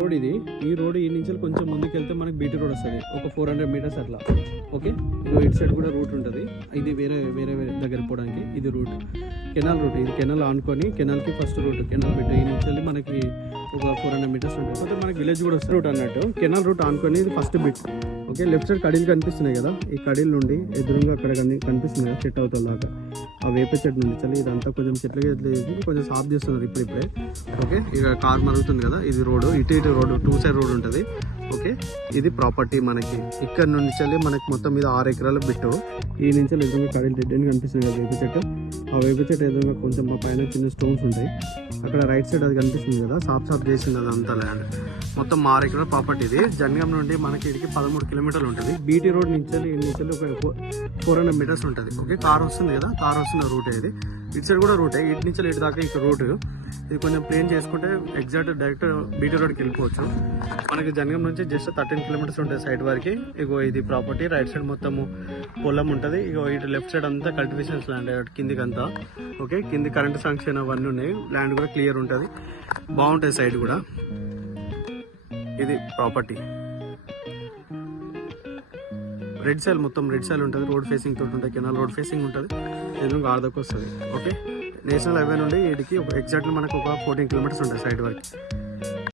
Road ఇది. ఈ road ఈ నుంచి కొంచెం ముందుకు వెళ్తే మనకి బీటీ రోడ్ వస్తుంది, ఒక 400 మీటర్స్ అట్లా. ఓకే, ఇటు సైడ్ కూడా రూట్ ఉంటుంది. ఇది వేరే వేరే దగ్గర పోవడానికి ఇది రూట్, కెనాల్ రూట్. ఇది కెనాల్ ఆనుకొని కెనాల్కి ఫస్ట్ రూట్, కెనాల్ బిట్ ఈ నుంచి మనకి ఒక 400 మీటర్స్ ఉంటుంది. కాకపోతే మనకి విలేజ్ కూడా వస్తుంది రూట్ అన్నట్టు. కెనాల్ రూట్ ఆనుకొని ఇది first bit. Okay, left side కడీలు కనిపిస్తున్నాయి కదా, ఈ కడీల నుండి ఎదురుగా అక్కడ కనిపిస్తుంది కదా చెట్టు అవుతుంది దాకా, ఆ వేప చెట్టు నుండి చలి ఇదంతా కొంచెం చెట్లకి కొంచెం సాఫ్ చేస్తున్నారు ఇప్పుడిప్పుడే. ఓకే, ఇక కార్ మరుగుతుంది కదా, ఇది రోడ్, ఇటు రోడ్ 2 సైడ్ రోడ్ ఉంటుంది. ఓకే, ఇది ప్రాపర్టీ మనకి. ఇక్కడ నుండి చల్లి మనకి మొత్తం మీద 6 ఎకరాల బిట్టు. ఈ నుంచి ఎదురుగా కడీలు చెట్టు కనిపిస్తుంది కదా వేప చెట్టు, ఆ వేప చెట్టు ఎదురుగా కొంచెం పైన చిన్న స్టోన్స్ ఉంటాయి. అక్కడ రైట్ సైడ్ అది కనిపిస్తుంది కదా, సాఫ్ చేసింది అదంతా ల్యాండ్. మొత్తం 6 ఎకరాల ప్రాపర్టీ ఇది. జనగాం నుండి మనకి ఇడికి 13 కిలోమీటర్లు ఉంటుంది. బీటీ రోడ్ నుంచి ఒక 400 మీటర్స్ ఉంటుంది. ఓకే, కార్ వస్తుంది కదా, కార్ వస్తున్న రూట్ ఇది. ఇటు సైడ్ కూడా రూటే, ఇటు నుంచి ఇటు దాకా ఇక్కడ రూట్. ఇది కొంచెం ప్లేన్ చేసుకుంటే ఎగ్జాక్ట్ డైరెక్ట్ బీటీ రోడ్కి వెళ్ళిపోవచ్చు. మనకి జనగాం నుంచి జస్ట్ 13 కిలోమీటర్స్ ఉంటుంది సైడ్ వరకు. ఇగో ఇది ప్రాపర్టీ, రైట్ సైడ్ మొత్తము పొలం ఉంటుంది. ఇగో ఇటు లెఫ్ట్ సైడ్ అంతా కల్టివేషన్స్ ల్యాండ్, కిందికి అంతా. ఓకే, కింది కరెంట్ శాంక్షన్ అవన్నీ ఉన్నాయి. ల్యాండ్ కూడా క్లియర్ ఉంటుంది, బాగుంటుంది సైడ్ కూడా. ఇది ప్రాపర్టీ రెడ్ సైల్, మొత్తం రెడ్ సైల్ ఉంటుంది. రోడ్ ఫేసింగ్ తోటి ఉంటుంది, కెనాల్ రోడ్ ఫేసింగ్ ఉంటుంది. ఎదురుగా ఆర్దకు వస్తుంది. ఓకే, నేషనల్ హైవే నుండి వీటికి ఎగ్జాక్ట్లీ మనకు ఒక 14 కిలోమీటర్స్ ఉంటుంది సైడ్ వరకు.